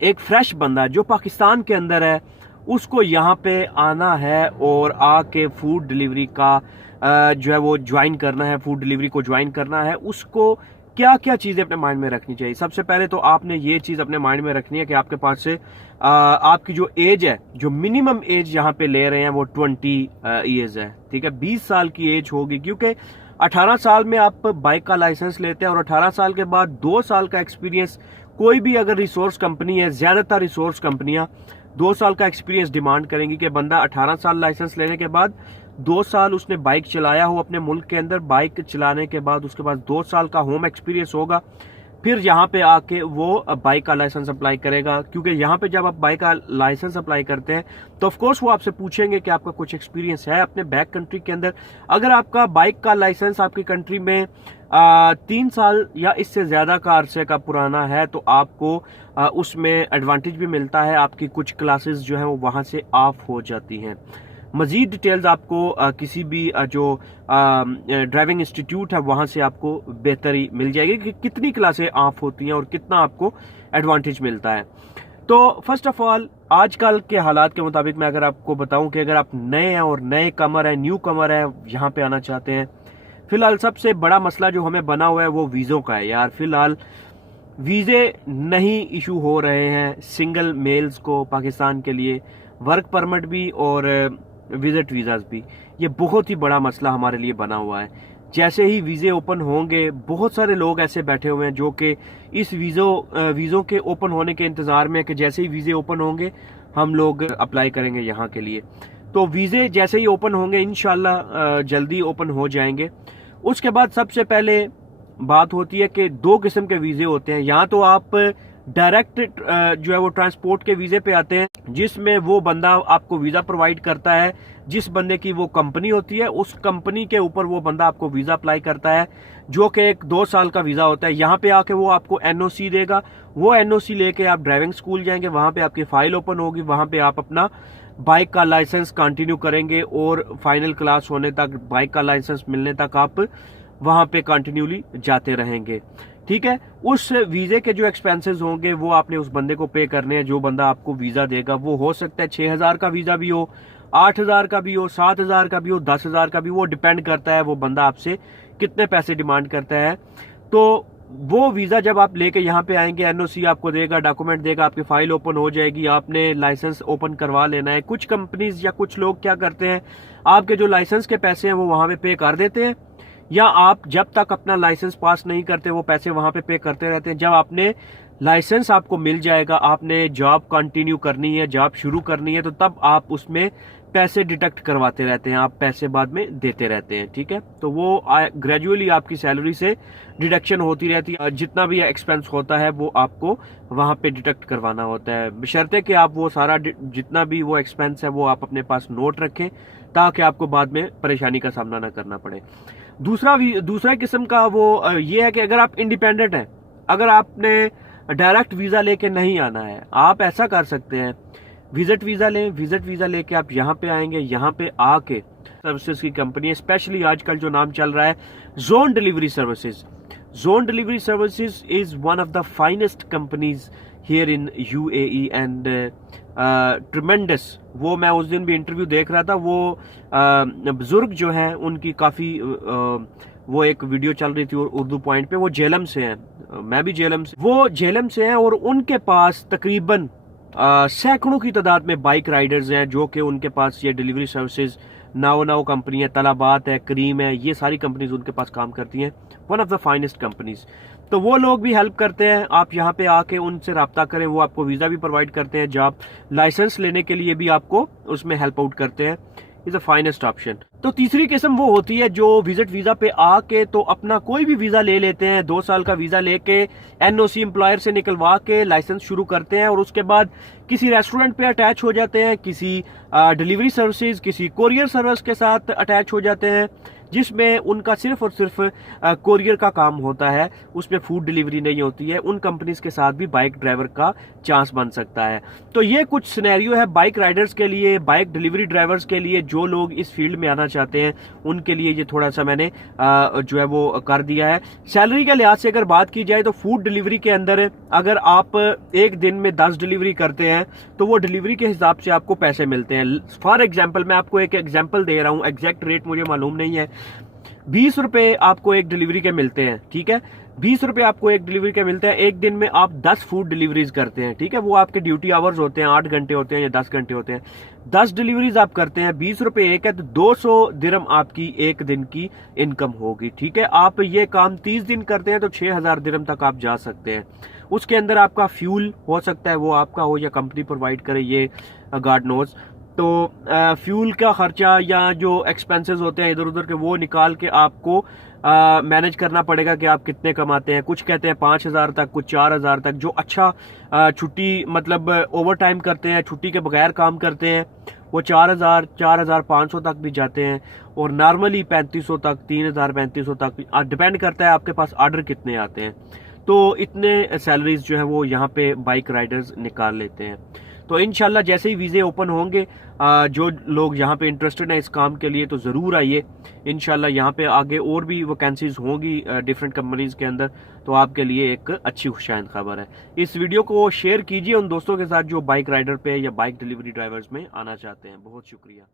एक फ्रेश बंदा जो पाकिस्तान के अंदर है उसको यहाँ पे आना है और आके फूड डिलीवरी का जो है वो ज्वाइन करना है, फूड डिलीवरी को ज्वाइन करना है, उसको क्या क्या चीजें अपने माइंड में रखनी चाहिए। सबसे पहले तो आपने ये चीज अपने माइंड में रखनी है कि आपके पास से आपकी जो एज है, जो मिनिमम एज यहाँ पे ले रहे हैं वो 20 ईयर्स है, ठीक है। 20 साल की एज होगी, क्योंकि 18 साल में आप बाइक का लाइसेंस लेते हैं और 18 साल के बाद 2 साल का एक्सपीरियंस, कोई भी अगर रिसोर्स कंपनी है, ज्यादातर रिसोर्स कंपनियां 2 साल का एक्सपीरियंस डिमांड करेंगी कि बंदा 18 साल लाइसेंस लेने के बाद 2 साल उसने बाइक चलाया हो अपने मुल्क के अंदर, बाइक चलाने के बाद उसके पास 2 साल का होम एक्सपीरियंस होगा, फिर यहाँ पे आके वो बाइक का लाइसेंस अप्लाई करेगा। क्योंकि यहाँ पे जब आप बाइक का लाइसेंस अप्लाई करते हैं तो ऑफ कोर्स वो आपसे पूछेंगे कि आपका कुछ एक्सपीरियंस है अपने बैक कंट्री के अंदर। अगर आपका बाइक का लाइसेंस आपकी कंट्री में 3 साल या इससे ज्यादा का अरसे का पुराना है तो आपको उसमें एडवांटेज भी मिलता है, आपकी कुछ क्लासेस जो है वो वहां से ऑफ हो जाती हैं। मजीद डिटेल्स आपको किसी भी जो ड्राइविंग इंस्टीट्यूट है वहां से आपको बेहतरी मिल जाएगी कि कितनी क्लासें ऑफ होती हैं और कितना आपको एडवांटेज मिलता है। तो फर्स्ट ऑफ ऑल आजकल के हालात के मुताबिक मैं अगर आपको बताऊं कि अगर आप नए हैं और नए कमर है, न्यू कमर है, यहाँ पे आना चाहते हैं, फिलहाल सबसे बड़ा मसला जो हमें बना हुआ है वो वीजों का है यार। फिलहाल वीजे नहीं इशू हो रहे हैं सिंगल मेल्स को पाकिस्तान के लिए, वर्क परमिट भी और विजिट वीजाज भी। ये बहुत ही बड़ा मसला हमारे लिए बना हुआ है। जैसे ही वीजे ओपन होंगे, बहुत सारे लोग ऐसे बैठे हुए हैं जो कि इस वीजों के ओपन होने के इंतजार में है कि जैसे ही वीजे ओपन होंगे हम लोग अप्लाई करेंगे यहाँ के लिए। तो वीजे जैसे ही ओपन होंगे इंशाल्लाह जल्दी ओपन हो जाएंगे। उसके बाद सबसे पहले बात होती है कि 2 किस्म के वीजे होते हैं। यहाँ तो आप डायरेक्ट जो है वो ट्रांसपोर्ट के वीजे पे आते हैं, जिसमें वो बंदा आपको वीजा प्रोवाइड करता है, जिस बंदे की वो कंपनी होती है उस कंपनी के ऊपर वो बंदा आपको वीजा अप्लाई करता है, जो कि एक 2 साल का वीजा होता है। यहाँ पे आके वो आपको एनओसी देगा, वो एनओसी लेके आप ड्राइविंग स्कूल जाएंगे, वहां पे आपकी फाइल ओपन होगी, वहां पे आप अपना बाइक का लाइसेंस कंटिन्यू करेंगे और फाइनल क्लास होने तक, बाइक का लाइसेंस मिलने तक आप वहां पे कंटिन्यूली जाते रहेंगे, ठीक है। उस वीजे के जो एक्सपेंसेस होंगे वो आपने उस बंदे को पे करने हैं, जो बंदा आपको वीजा देगा। वो हो सकता है 6000 का वीजा भी हो, 8000 का भी हो, 7000 का भी हो, 10000 का भी, वो डिपेंड करता है वो बंदा आपसे कितने पैसे डिमांड करता है। तो वो वीजा जब आप लेके यहाँ पे आएंगे, एनओसी आपको देगा, डॉक्यूमेंट देगा, आपकी फाइल ओपन हो जाएगी, आपने लाइसेंस ओपन करवा लेना है। कुछ कंपनीज या कुछ लोग क्या करते हैं, आपके जो लाइसेंस के पैसे हैं वो वहां पे कर देते हैं, या आप जब तक अपना लाइसेंस पास नहीं करते वो पैसे वहां पे करते रहते हैं। जब आपने लाइसेंस आपको मिल जाएगा, आपने जॉब कंटिन्यू करनी है, जॉब शुरू करनी है, तो तब आप उसमें पैसे डिडक्ट करवाते रहते हैं, आप पैसे बाद में देते रहते हैं, ठीक है। तो वो ग्रेजुअली आपकी सैलरी से डिडक्शन होती रहती है, जितना भी एक्सपेंस होता है वो आपको वहां पे डिडक्ट करवाना होता है, बशर्ते कि आप वो सारा जितना भी वो एक्सपेंस है वो आप अपने पास नोट रखें, ताकि आपको बाद में परेशानी का सामना ना करना पड़े। दूसरा किस्म का वो ये है कि अगर आप इंडिपेंडेंट हैं, अगर आपने डायरेक्ट वीजा लेके नहीं आना है, आप ऐसा कर सकते हैं, विजिट वीजा लें। विजिट वीजा लेके आप यहाँ पे आएंगे, यहाँ पे आके सर्विसेज की कंपनी है, स्पेशली आजकल जो नाम चल रहा है zone delivery services. Zone delivery services is one of the finest companies here in UAE and tremendous. वो मैं उस दिन भी इंटरव्यू देख रहा था, वो बुजुर्ग जो है उनकी काफी वो एक वीडियो चल रही थी उर्दू पॉइंट पे, वो जेलम से हैं, मैं भी जेलम से, वो जेलम से हैं, और उनके पास तकरीबन सैकड़ों की तादाद में बाइक राइडर्स हैं जो कि उनके पास ये डिलीवरी सर्विसेज, नाओ कंपनी है, तलाबात है, करीम है, ये सारी कंपनीज उनके पास काम करती हैं, one of the finest companies. तो वो लोग भी हेल्प करते हैं, आप यहाँ पे आके उनसे रब्ता करें, वो आपको वीजा भी प्रोवाइड करते हैं, जॉब लाइसेंस लेने के लिए भी आपको उसमें हेल्प आउट करते हैं, इज द फाइनेस्ट ऑप्शन। तो तीसरी किस्म वो होती है जो विजिट वीजा पे आके तो अपना कोई भी वीजा ले लेते हैं, 2 साल का वीजा लेके एनओसी एम्प्लॉयर से निकलवा के लाइसेंस शुरू करते हैं, और उसके बाद किसी रेस्टोरेंट पे अटैच हो जाते हैं, किसी डिलीवरी सर्विसेज, किसी कोरियर सर्विस के साथ अटैच हो जाते हैं, जिसमें उनका सिर्फ और सिर्फ कोरियर का काम होता है, उसमें फूड डिलीवरी नहीं होती है। उन कंपनीज के साथ भी बाइक ड्राइवर का चांस बन सकता है। तो ये कुछ सिनेरियो है बाइक राइडर्स के लिए, बाइक डिलीवरी ड्राइवर्स के लिए, जो लोग इस फील्ड में आना चाहते हैं उनके लिए ये थोड़ा सा मैंने जो है वो कर दिया है। सैलरी के लिहाज से अगर बात की जाए तो फूड डिलीवरी के अंदर अगर आप एक दिन में 10 डिलीवरी करते हैं तो वो डिलीवरी के हिसाब से आपको पैसे मिलते हैं। फॉर एग्जाम्पल मैं आपको एक एग्जाम्पल दे रहा हूं, एग्जैक्ट रेट मुझे मालूम नहीं है। 20 रुपए आपको एक डिलीवरी के मिलते हैं, ठीक है, 20 रुपए आपको एक डिलीवरी के मिलते हैं। एक दिन में आप 10 फूड डिलीवरीज करते हैं, ठीक है, वो आपके ड्यूटी आवर्स होते हैं, 8 घंटे होते हैं या 10 घंटे होते हैं। 10 डिलीवरीज आप करते हैं, 20 रुपए एक है, तो 200 दिरहम आपकी एक दिन की इनकम होगी, ठीक है। आप ये काम 30 दिन करते हैं तो 6000 दिरहम तक आप जा सकते हैं। उसके अंदर आपका फ्यूल हो सकता है वो आपका हो या कंपनी प्रोवाइड करे, ये गॉड नोज। तो फ्यूल का खर्चा या जो एक्सपेंसेस होते हैं इधर उधर के, वो निकाल के आपको मैनेज करना पड़ेगा कि आप कितने कमाते हैं। कुछ कहते हैं 5000 तक, कुछ 4000 तक। जो अच्छा छुट्टी मतलब ओवर टाइम करते हैं, छुट्टी के बगैर काम करते हैं, वो 4000 4500 तक भी जाते हैं। और नॉर्मली 3500 तक, 3000 3500 तक, डिपेंड करता है आपके पास ऑर्डर कितने आते हैं। तो इतने सैलरीज जो है वो यहाँ पे बाइक राइडर्स निकाल लेते हैं। तो इंशाल्लाह जैसे ही वीज़े ओपन होंगे, जो लोग यहाँ पे इंटरेस्टेड हैं इस काम के लिए तो ज़रूर आइए। इंशाल्लाह यहाँ पे आगे और भी वैकेंसीज होंगी डिफरेंट कंपनीज के अंदर, तो आपके लिए एक अच्छी खुशहाल खबर है। इस वीडियो को शेयर कीजिए उन दोस्तों के साथ जो बाइक राइडर पे या बाइक डिलीवरी ड्राइवर्स में आना चाहते हैं। बहुत शुक्रिया।